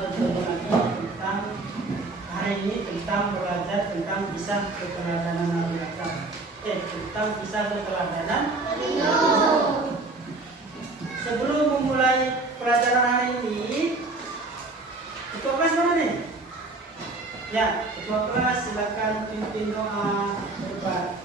mencoba lagi tentang hari ini tentang belajar tentang kisah keteladanan Nabi Adam. Tentang kisah keteladanan. Sebelum memulai pelajaran hari ini, ketua kelas mana nih? Ya, ketua kelas silakan pimpin doa berdoa.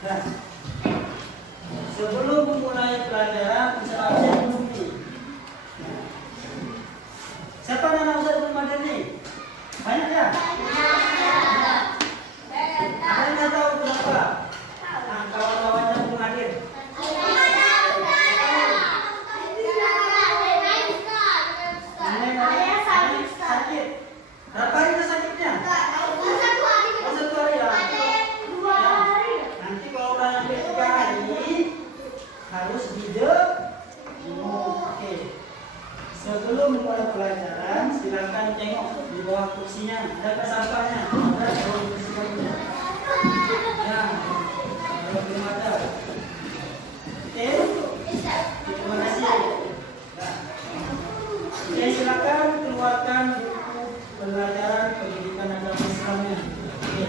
Nah, sebelum memulai pelajaran, bisa absen dulu nih. Nah, siapa nama Ustaz Abdul Madir nih? Banyak ya? Banyak. Ada yang nggak tahu kenapa? Nah, kawan-kawannya Abdul Madir. Sakit. Berapa hari itu sakitnya? Satu hari lah. Nanti kalau udah sampai 3 hari harus Oke. Sebelum memulai pelajaran, silakan tengok di bawah kursinya. Ada sampahnya. Ada di bawah kursi kamu. Ya. Kalau belum ada. Oke. Terima kasih. Nah. Oke, silakan keluarkan buku pelajaran pendidikan agama Islamnya. Oke.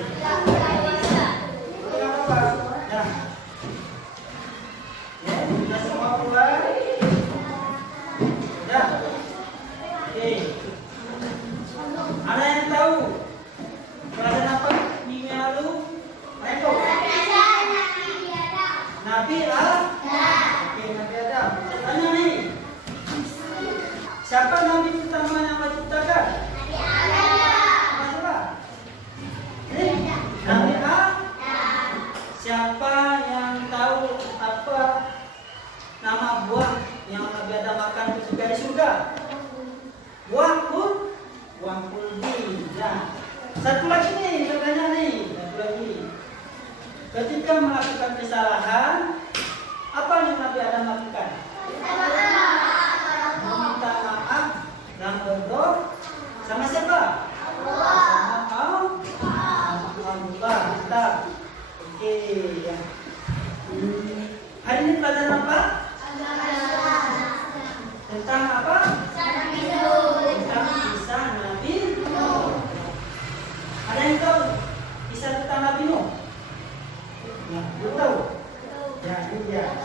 Ya, kita semua keluar. Ya. Oke. Ada yang tahu pelajaran apa minggu lalu? Ayo. Nabi Adam. Oke, Nabi Adam. Tanya nih. Siapa Nabi pertama yang Allah ciptakan? Siapa? Nabi Adam. Siapa yang tahu apa nama buah yang Nabi Adam makan ketika di surga? Buah kuldi. Nah, satu lagi nih, katanya nih, satu lagi. Ketika melakukan kesalahan, apa yang Nabi Adam lakukan? Meminta maaf dan berdoa sama siapa? Allah. Mantap. Oke, ya. Hari ini pelajaran apa? Tentang apa? Tentang kisah Nabi Nuh. Ada yang tahu kisah tentang Nabi Nuh? Ya, belum tahu. Ya, ini dia.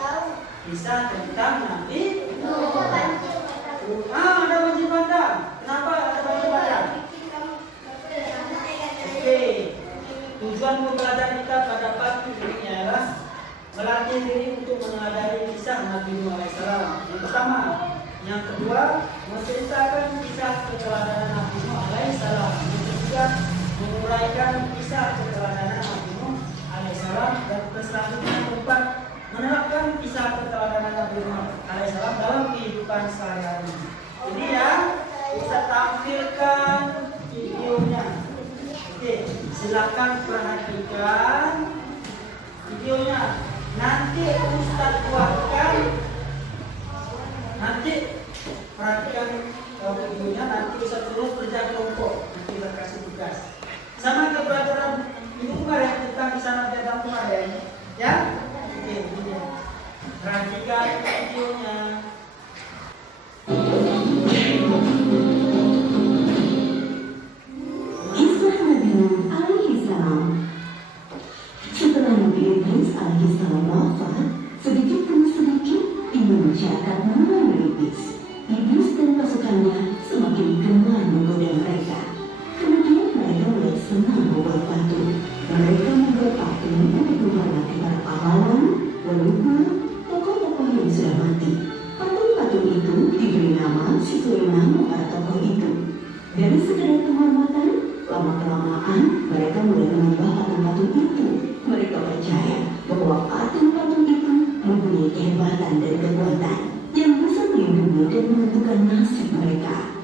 Kisah tentang Nabi Nuh. Ada banjir bandang. Kenapa ada banjir bandang? Oke. Tujuan pembelajaran kita pada pagi ini adalah melatih diri untuk meneladani kisah Nabi Nuh alaihissalam. Yang pertama, yang kedua, menceritakan kisah keteladanan Nabi Nuh alaihissalam. Yang ketiga, menguraikan kisah keteladanan Nabi Nuh alaihissalam. Dan selanjutnya keempat, menerapkan kisah keteladanan Nabi Nuh alaihissalam dalam kehidupan sehari-hari. Ini ya, kita tampilkan videonya. Oke, silakan perhatikan videonya. Nanti Ustaz buatkan. Nanti perhatikan videonya. Nanti Ustaz terus kerja kelompok. Nanti kita kasih tugas. Sama kepelajaran minggu kemarin tentang kisah Nabi Adam kemarin. Ya? Oke, ini. Perhatikan videonya. Setelah Nabi Idris alaihissalam wafat, sedikit demi sedikit Indonesia akan mulai menipis. Iblis dan pasukannya semakin gemar menggoda mereka. Lama-kelamaan mereka mulai menyembah patung-patung itu. Mereka percaya bahwa patung-patung itu mempunyai kehebatan dan kekuatan yang bisa melindungi dan menentukan nasib mereka.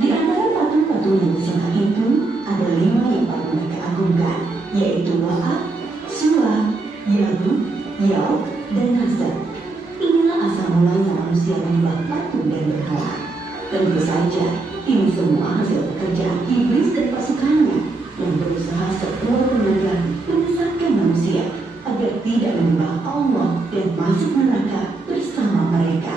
Di antara patung-patung yang disembah itu ada 5 yang paling mereka agungkan, yaitu Wa'at, Suwa, Yahud, Yauk, dan Nasr. Inilah asal mulanya manusia menyembah patung dan berhala. Tentu saja, ini semua hasil pekerjaan iblis dan pasukannya yang berusaha sekuat tenaga menyesatkan manusia agar tidak menyembah Allah dan masuk neraka bersama mereka.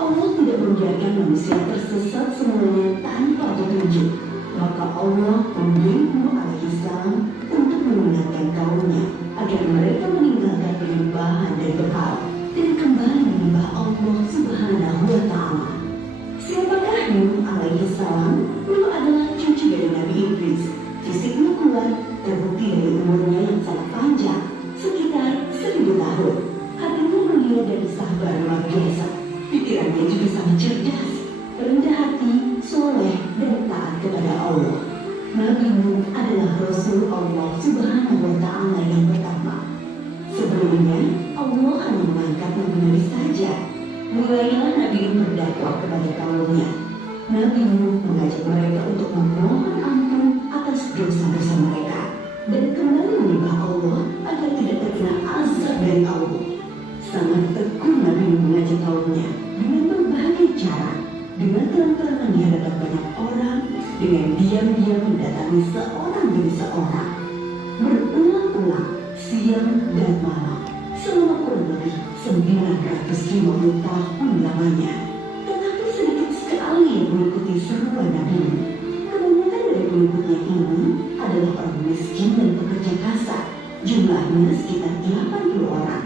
Allah tidak membiarkan manusia tersesat semuanya tanpa petunjuk. Maka Allah memilih Nuh alaihissalam untuk mengingatkan kaumnya agar mereka meninggalkan penyembahan dan berhala dan kembali menyembah Allah Subhanahu wa Ta'ala. Siapakah Nuh alaihissalam? Nuh adalah cucu dari Nabi Idris. Fisiknya kuat, terbukti dari umurnya yang sangat panjang, sekitar 1000 tahun. Hatinya mulia dan sabar luar biasa. Pikirannya juga sangat cerdas, rendah hati, soleh, dan taat kepada Allah. Nabi Nuh adalah Rasul Allah Subhanahu wa Ta'ala yang pertama. Sebelumnya, Allah hanya mengangkat nabi-nabi saja. Mulailah Nabi Nuh berdakwah kepada kaumnya. Nabi Nuh mengajak mereka untuk memohon ampun atas dosa-dosa mereka dan kembali menyembah Allah agar tidak terkena azab dari Allah. Sangat tekun Nabi Nuh mengajak kaumnya dengan berbagai cara, dengan terang-terangan di hadapan banyak orang, dengan diam-diam mendatangi seorang demi seorang, berulang-ulang, siang dan malam, selama kurang lebih 950 tahun lamanya. Tetapi sedikit sekali yang mengikuti seruan Nabi Nuh. Kebanyakan dari pengikutnya ini adalah orang miskin dan pekerja kasar, jumlahnya sekitar 80 orang.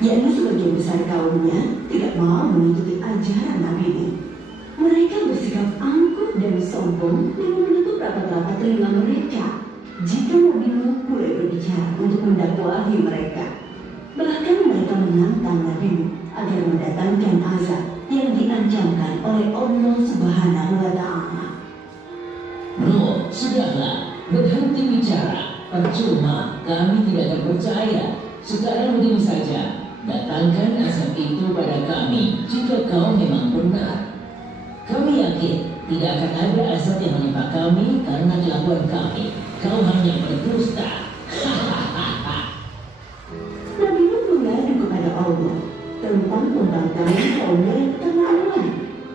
Yakni sebagian besar kaumnya tidak mau mengikuti ajaran Nabi Nuh. Mereka bersikap angkuh dan sombong dengan menutup rapat-rapat telinga mereka jika Nabi Nuh mulai berbicara untuk mendakwahi mereka. Bahkan mereka menantang Nabi Nuh agar mendatangkan azab yang diancamkan oleh Allah Subhanahu wa Ta'ala. Nuh, sudahlah, berhenti bicara. Percuma, kami tidak akan percaya. Sekarang begini saja, datangkan azab itu pada kami jika kau memang benar. Kami yakin tidak akan ada azab yang menimpa kami karena kelakuan kami. Kau hanya berdusta. Nabi Nuh mengadu kepada Allah tentang pembangkangan kaumnya yang keterlaluan.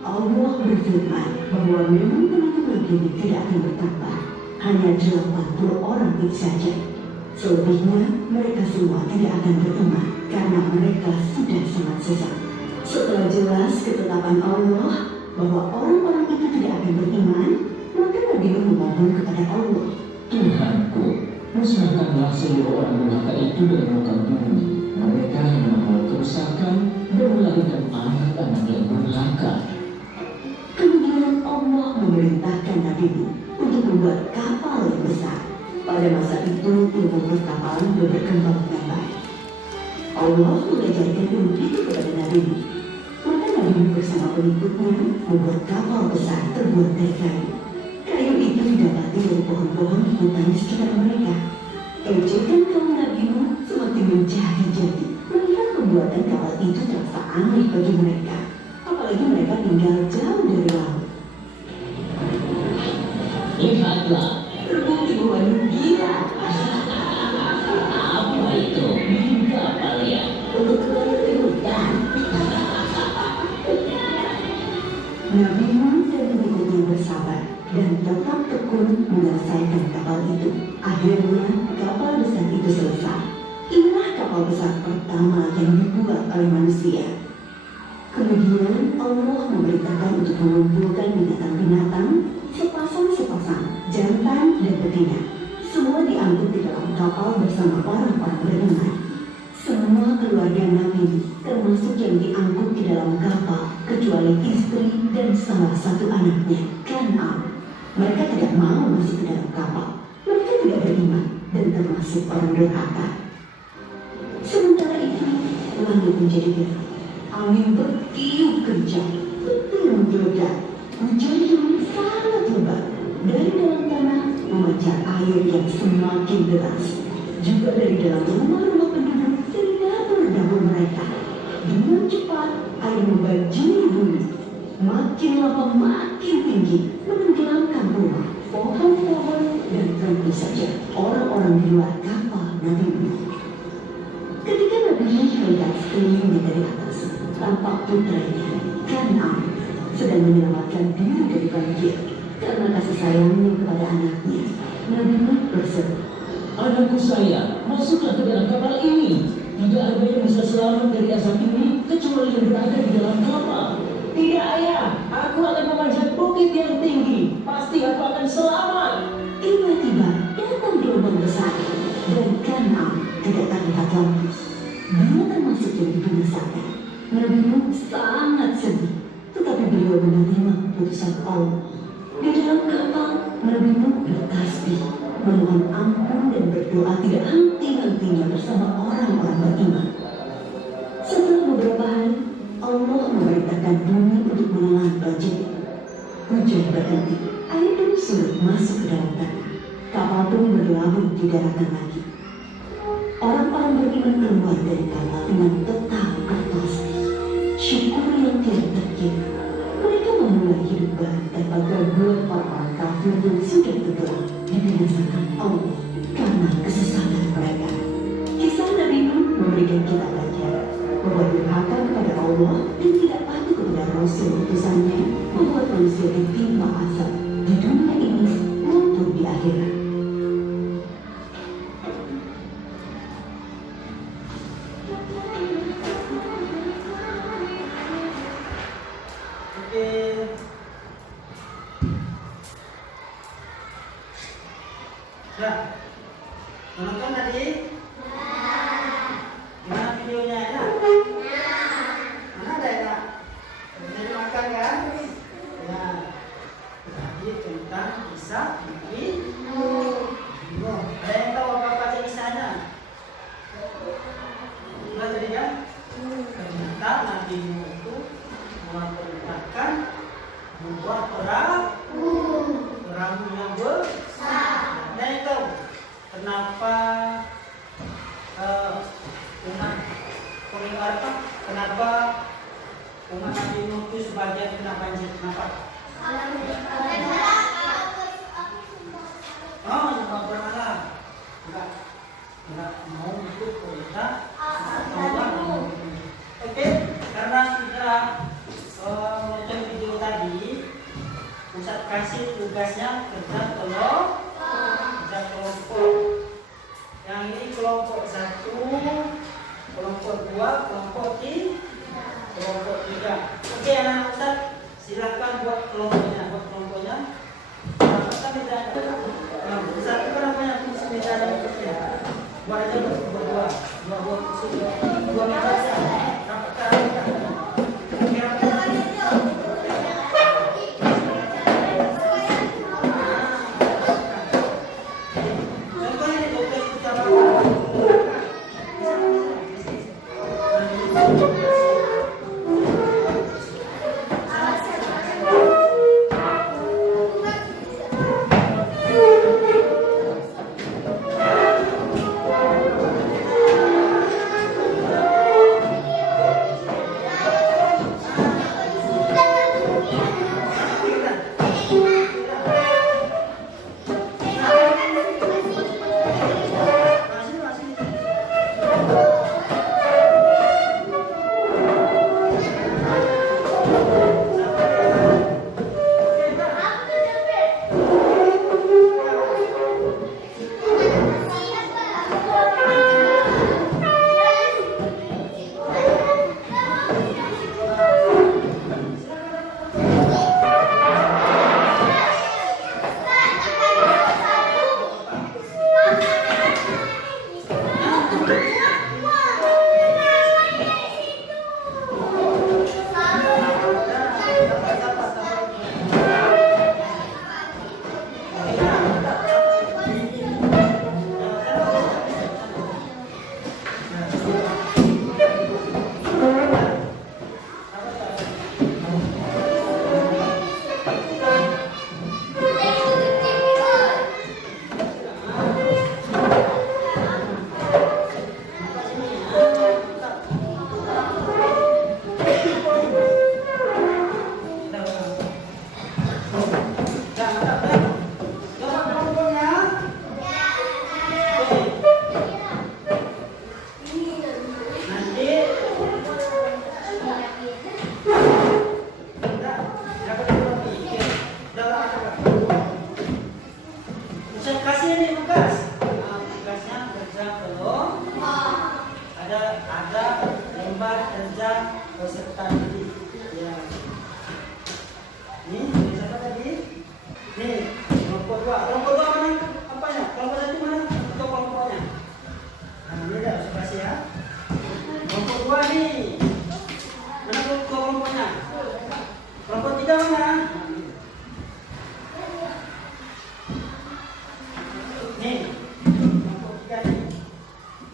Allah berfirman bahwa memang penduduk negeri tidak akan bertambah, hanya 80 orang itu saja. Selebihnya mereka semua tidak akan beriman karena mereka sudah sangat sesat. Setelah jelas ketetapan Allah bahwa orang-orang itu tidak akan beriman, maka Nabi Nuh memohon kepada Allah, Tuhanku, musnahkanlah seluruh orang durhaka itu dari muka bumi. Mereka hanya membuat kerusakan dan melahirkan anak-anak yang durhaka. Kemudian Allah memerintahkan Nabi Nuh untuk membuat kapal yang besar. Pada masa itu ilmu perkapalan belum berkembang dengan baik. Allah mengajarkan ilmu itu kepada Nabi Nuh. Maka Nabi Nuh bersama pengikutnya membuat kapal besar terbuat dari kayu. Kayu itu didapati dari pohon-pohon di hutan di sekitar mereka. Ejekan kaum Nabi Nuh semakin menjadi-jadi melihat pembuatan kapal itu terasa aneh bagi mereka. Apalagi mereka tinggal jauh dari laut. Lihatlah, Terbukti bahwa Nuh gila. apa itu? Bikin kapal ya? Untuk kembali ke hutan. Nabi Nuh dan pengikutnya bersabar dan tetap tekun menyelesaikan kapal itu. Akhirnya kapal besar itu selesai. Inilah kapal besar pertama yang dibuat oleh manusia. Kemudian Allah memerintahkan untuk mengumpulkan binatang-binatang sepasang-sepasang, jantan dan betina. Semua diangkut di dalam kapal bersama orang-orang beriman. Semua keluarga Nabi, termasuk yang diangkut di dalam kapal, kecuali istri dan salah satu anaknya, Kan'an. Mereka tidak mau masuk ke dalam kapal. Mereka tidak beriman dan termasuk orang durhaka. Sementara itu, langit menjadi gelap. Angin bertiup kencang, petir menggelegar, hujan turun sangat lebat, dan memancar air yang semakin deras. Juga dari dalam rumah-rumah penduduk dan dapur-dapur mereka. Dengan cepat, air membanjiri bumi. Makin lama makin tinggi, menenggelamkan rumah, pohon-pohon, dan tentu saja orang-orang di luar kapal Nabi Nuh. Ketika Nabi Nuh melihat sekelilingnya dari atas, tampak putranya, Kan'an, sedang menyelamatkan diri dari banjir. Karena kasih sayangnya kepada anaknya, Nabi Nuh berseru, Anakku sayang, masuklah ke dalam kapal ini. Tidak ada yang bisa selamat dari asap ini kecuali yang berada di dalam kapal. Tidak ayah, aku akan memanjat bukit yang tinggi. Pasti aku akan selamat. Tiba-tiba datang gelombang besar dan Kan'an tidak terlihat lagi. Dia termasuk yang dibinasakan. Nabi Nuh sangat sedih, tetapi beliau menerima keputusan Allah. Di dalam kapal, Nabi Nuh bertasbih, memohon ampun dan berdoa tidak henti-hentinya bersama orang-orang beriman. Setelah beberapa hari, Allah memerintahkan bumi untuk menelan banjir. Hujan berhenti, air pun surut masuk ke dalam tanah. Kapal pun berlabuh di daratan lagi. Orang-orang beriman keluar dari kapal dengan tetap bertasbih, syukur yang tidak terkira. Mereka memulai hidup baru tanpa gangguan orang-orang kafir yang sudah tenggelam dibinasakan Allah karena kesesatan mereka. Kisah Nabi Nuh memberikan kita pelajaran bahwa durhaka kepada Allah dan tidak patuh kepada Rasul utusannya membuat manusia ditimpa azab di dunia ini maupun di akhirat. Oke. Nah, nonton tadi? Gimana videonya, enak? Mana ada enak? Bisa dimakan kan? Ya. Tadi tentang kisah Nabi Nuh. Ada yang tahu apa aja kisahnya? Sudah tadi kan? Ternyata Nabi Nuh itu memerintahkan membuat perahu yang besar. Nah itu kenapa umat pengingkar apa? Kenapa umat Nabi Nuh itu sebagian kena banjir? Kenapa? Oh, nyembah berhala. Enggak mau ikut perintah Allah. Oke, karena sudah menonton video tadi, Ustaz kasih tugasnya kerja kelompok. Yang ini kelompok 1, kelompok 2, kelompok 3. Oke, anak Ustaz, silakan buat kelompoknya. Dapatkan meja. Ustaz itu namanya fungsi meja dan kursinya. Buat aja dua kursi, 2 meja saja. Dapatkan. Saya kasih ini tugas. Nah, tugasnya kerja belum. Ada lembar kerja peserta didik. Ya. Ini siapa tadi? Nih, kelompok 2. Kelompok 2 mana? Apanya? Kelompok 1 mana? Untuk kelompoknya. Nah, ini dah saya kasih ya. Kelompok 2 nih. Mana kelompoknya? Kelompok 3 mana? Nih, kelompok 3 nih.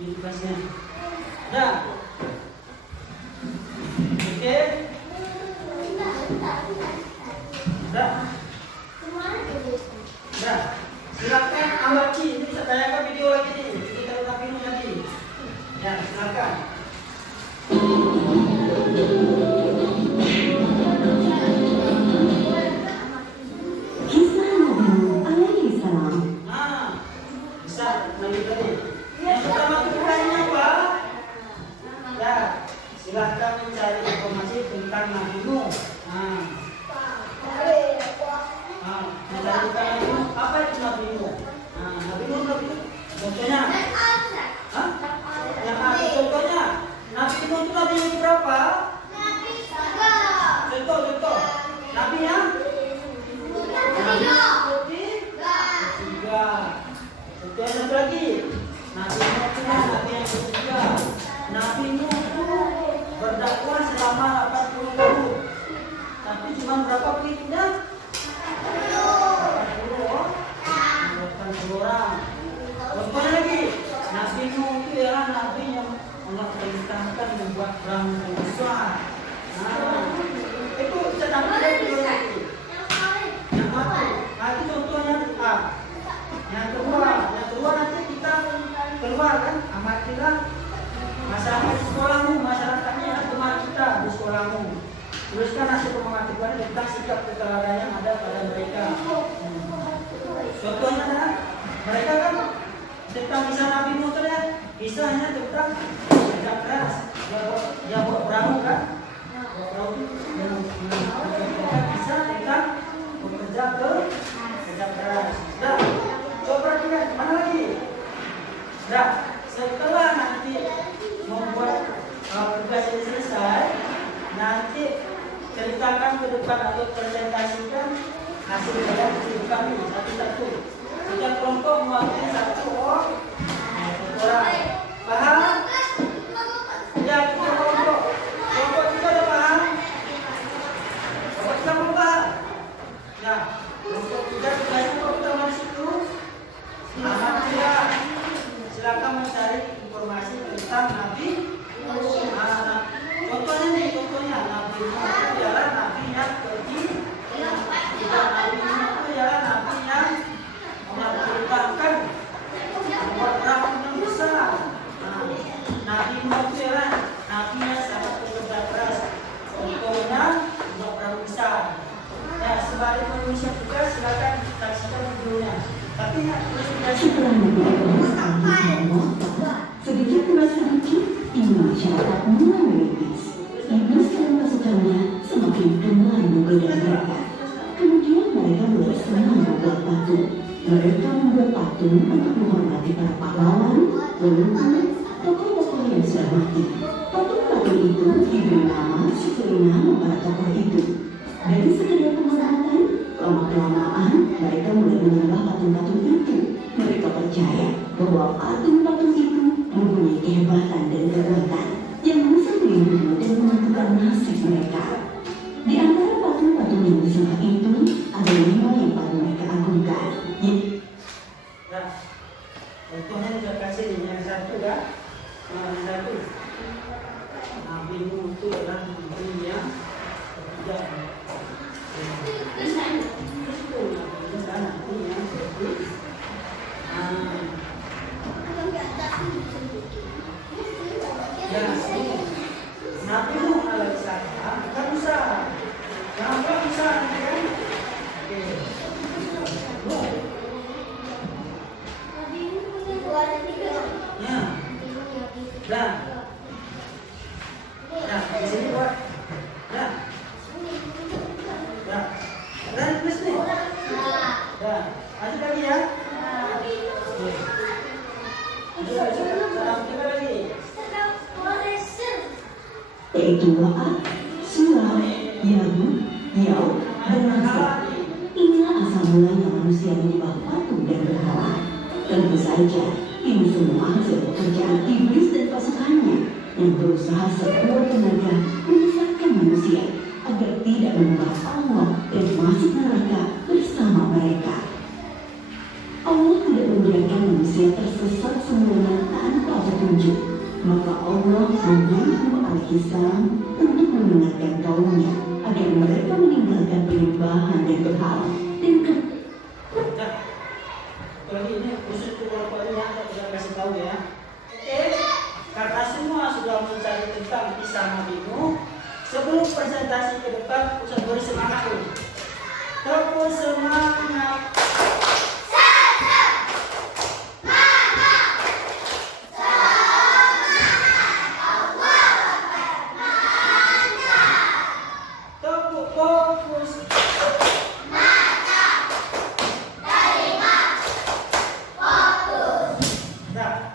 Ini tugasnya. Dah. Oke. Dah. Dah. Silakan amati. Ini bisa tayangkan video lagi nih. Kita ulang ini lagi. Ya, silakan. Kisah Nabi Nuh alaihi salam. Nah, bisa lanjut lagi. Yang pertama tugasnya apa? Ya, silakan mencari informasi tentang Nabi Nuh. Mencari tentang Nabi Nuh. Apa itu Nabi Nuh? Nabi Nuh contohnya. Hah? Yang ada contohnya. Nabi Nuh itu Nabi yang berapa? Contoh. Nabi yang? Nabi yang ketiga. Contohnya satu lagi. Nabi Nuh itu Nabi yang ketiga. Nabi Nuh itu berdakwah selama 80 tahun. Tapi cuma berapa pengikutnya? 80 orang. Contohnya lagi, Nabi Nuh itu ialah Nabi yang Allah perintahkan membuat perahu yang besar. Itu sedang lagi. Yang mati. Itu contohnya A. Yang kedua nanti kita keluar kan, amatilah masyarakat di sekolahmu, masyarakatnya teman kita di sekolahmu. Tuliskan hasil pematikan tentang sikap keteladanan yang ada pada mereka. Contohnya adalah mereka kan tentang kisah Nabi Nuh itu ya, kisahnya tentang kerja keras. Dia buat perahu kan, buat perahu yang kisah tentang bekerja keras. Dah, coba perhatikan mana lagi? Dah, setelah nanti membuat tugas ini selesai, nanti ceritakan ke depan atau presentasikan hasil kami satu-satu. Setiap kelompok mewakili satu orang. Paham? Ya, kita kelompok. Kelompok kita ada paham? Kelompok kita belum paham? Ya, kelompok kita tugasnya kalau kita di situ. Alhamdulillah. Silakan mencari informasi tentang Nabi. Contohnya Nabi Nuh itu ialah Nabi yang ketiga. Nabi Nuh itu ialah Nabi yang mengabarkan membuat perahu yang besar. Nabi Nuh itu ialah Nabi yang sangat bekerja keras. Contohnya membuat perahu besar. Ya, sebagai manusia juga silakan saksikan videonya. Tapi Setelah Nabi Idris alaihi salam, sedikit demi sedikit ilmu masyarakat mulai menipis. Iblis dan pasukannya semakin gemar menggoda mereka. Kemudian mereka mulai senang membuat patung. Mereka membuat patung untuk menghormati para pahlawan, leluhur, tokoh-tokoh yang sudah mati. Patung-patung itu diberi nama sesuai nama para tokoh itu. Dari sekedar penghormatan, lama-kelamaan mereka mulai menyembah patung-patung itu. Mereka percaya bahwa patung-patung itu mempunyai kehebatan dan kekuatan yang bisa melindungi dan menentukan nasib mereka. Di antara patung-patung yang disembah itu ada 5 yang paling mereka agungkan. Nah, contohnya sudah kasih yang satu kan? Yang satu. Nabi Nuh itu adalah Nabi yang ketiga. Itu Nabi yang ketiga. Ya, lanjut lagi ya. Oke. Coba lagi. Yaitu Wa'ad, Surah, Ya'ud, Ya'ud, dan Nasr. Inilah asal mulanya manusia menyembah patung dan berhala. Tentu saja, ini semua hasil pekerjaan iblis dan pasukannya yang berusaha sekuat tenaga menyesatkan manusia agar tidak menyembah Allah dan masuk neraka bersama mereka. Allah tidak membiarkan manusia tersesat sempurna tanpa petunjuk. Maka Allah menyuruh Nuh alaihissalam untuk mengingatkan kaumnya agar mereka meninggalkan penyembahan dan berhala dan Nah, kalau ini khusus kelompoknya kita kasih tahu ya. Oke, karena semua sudah mencari tentang kisah Nabi Nuh, sebelum presentasi ke depan, usah beri semangat dulu. Tepuk semangat. Tepuk fokus. Nah,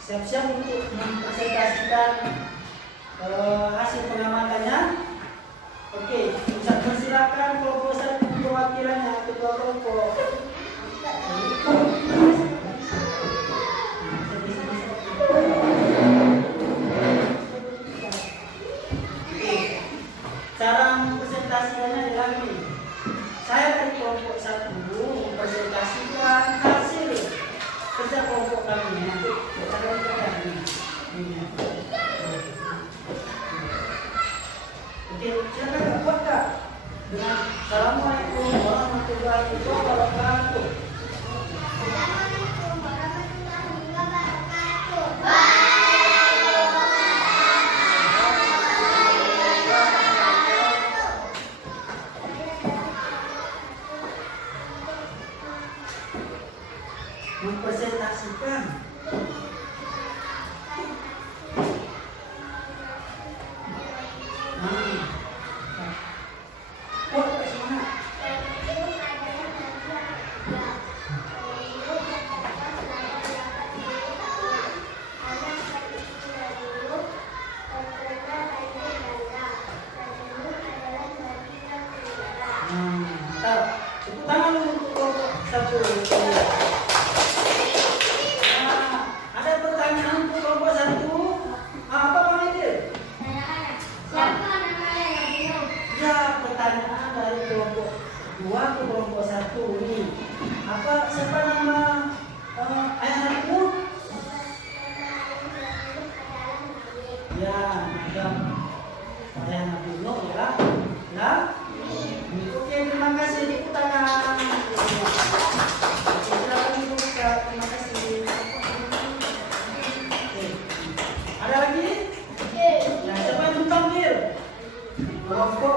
siap-siap untuk mempresentasikan hasil pengamatannya. Oke, Ustaz persilakan kelompok satu perwakilannya ketua kelompok. Cara mempresentasikannya adalah ini. Saya dari kelompok satu mempresentasikan hasil kerja kelompok kami. Nanti cara ini. Oke, silakan buat Kak. Dengan Assalamualaikum warahmatullahi wabarakatuh. Mempresentasikan. Kuat Kak, semangat. Mantap. Tepuk tangan untuk kelompok satu. Nah, ada pertanyaan untuk kelompok satu. Apa Bang Idil? Ya, pertanyaan dari kelompok 2 ke kelompok 1 ini. Siapa nama ayah Nabi? Ya, ada ayah Nabi Nuh ya. Nah, oke, terima kasih. Tepuk tangan. Oke, silakan Ibu buka. Terima kasih. Oke. Ada lagi? Ya, siapa yang dipanggil? Kelompok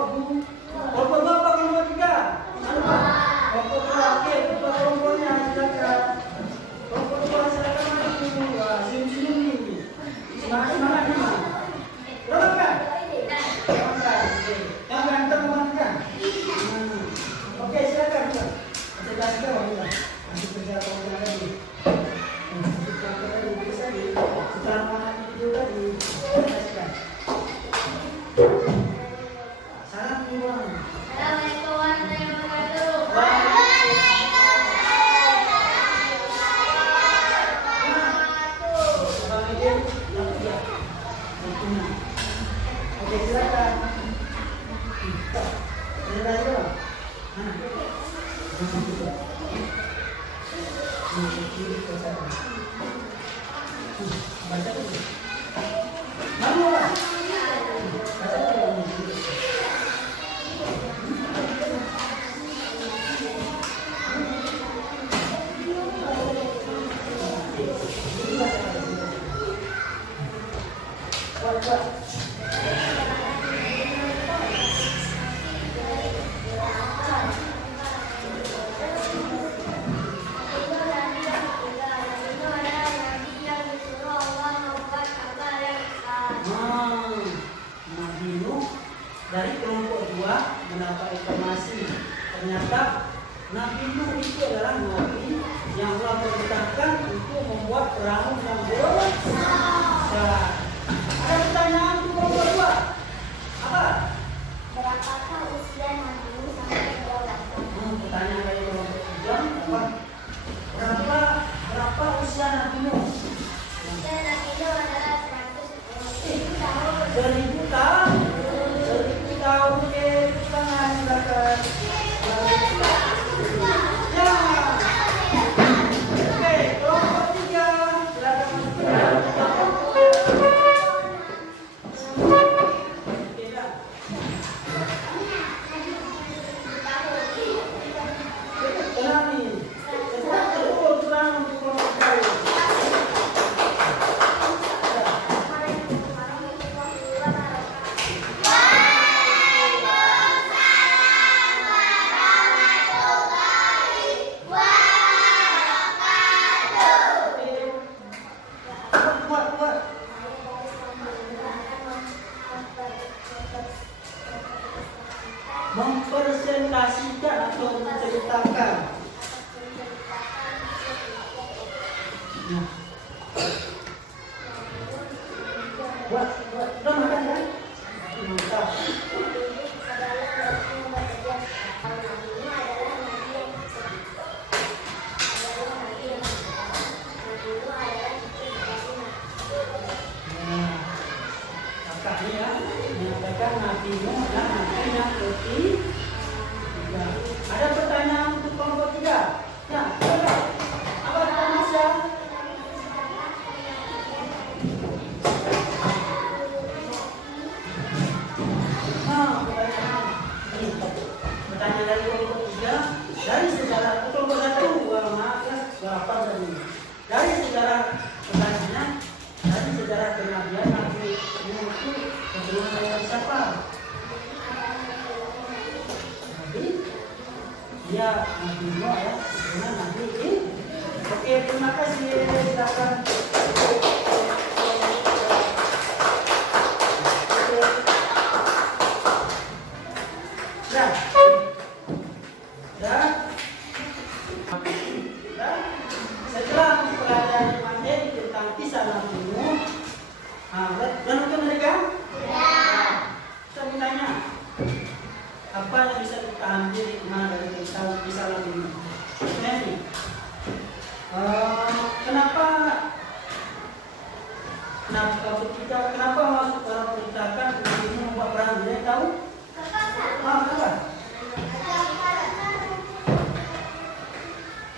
dua apa kelompok 3? Kelompok 2, oke, ketua kelompoknya silakan. Kelompok 2 silakan maju. Wah, senyum-senyum nih. Semangat nih, Mas. Berapa kan? Oke. Yang ganteng kan? Oke, silakan. Presentasikan wanita. Nanti kerja kelompok lagi. Setelah mana video tadi, presentasikan. Salam keluar. Oke, silakan. Presentasi dong. Baca dulu. Mana orang? Baca dulu. Nabi Nuh dari Nabi yang Allah perintahkan untuk membuat perahu yang besar. Ada pertanyaan untuk kelompok dua? Apa? Berapakah usia Nabi Nuh sampai berapa? Pertanyaan dari kelompok tiga apa? Berapa usia Nabi Nuh? Usia Nabi Nuh adalah 100.000 tahun. 1000 tahun. 1000 tahun ke tangan belakang. Ya. Oke, kelompok tiga silakan masuk. Oke dah. Tenang nih. Sekarang betul terang untuk kelompok tiga. Buat. Mempresentasikan atau menceritakan. Ya. Buat. Udah makan kan? Mantap. Kakaknya ya, menyatakan Nabi Nuh dan Nabi yang ketiga. Ada pertanyaan untuk kelompok tiga? Ya, coba. Apa pertanyaan saya? Pertanyaan dari kelompok tiga, dari sejarah kelompok satu, maaf ya, berapa tadi? Dari sejarah pertanyaannya, dari sejarah kenabian Nabi Nuh itu keturunan dari siapa? Nabi? Ya, Nabi Nuh ya, keturunan Nabi. Oke, terima kasih. Silakan. Setelah mempelajari materi tentang kisah Nabi Nuh, dan untuk mereka? Ya. Saya mau tanya, apa yang bisa kita ambil hikmah dari kisah Nabi Nuh? Ini, kenapa masuk orang perintahkan Nabi Nuh membuat perahu? Dia tahu? Kenapa?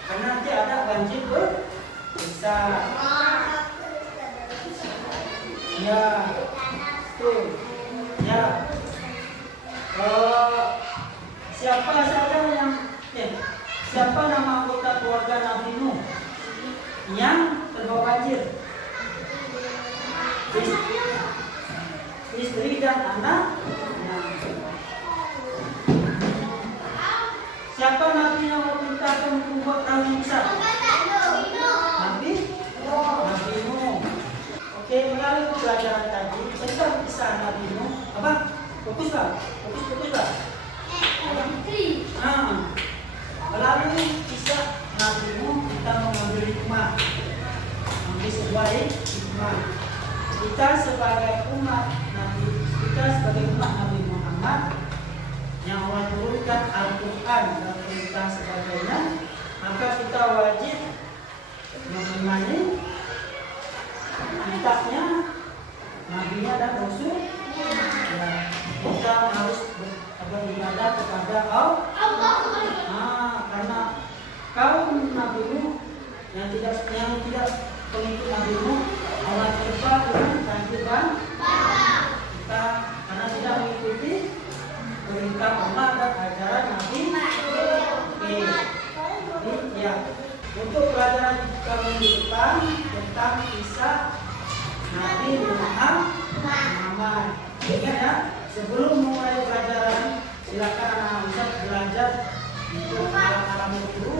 Karena nanti ada banjir besar. Ya, tuh, ya. Siapa nama anggota keluarga Nabi Nuh yang terbawa banjir? Istri dan anak. Siapa Nabi yang memerintahkan untuk membuat perahu yang besar? Nabi Nuh. Oke, melalui pelajaran tadi tentang kisah Nabi Nuh, apa? Fokus lah. Melalui kisah Nabi Nuh kita mengambil hikmah, mengambil sebuah hikmah. Kita sebagai umat Nabi Muhammad yang Allah turunkan Al-Quran dan perintah sebagainya, maka kita wajib mengimani kitabnya, nabinya dan rasul. Ya, kita harus beribadah kepada Allah. Karena kaum Nabi Nuh yang tidak pengikut Nabi Nuh, Allah terpa dengan banjir dan kita karena tidak mengikuti perintah Allah dan ajaran Nabi. Ya, untuk pelajaran kami depan tentang kisah Nabi Muhammad. Ingat ya, sebelum memulai pelajaran silakan anak-anak belajar untuk alam-alam itu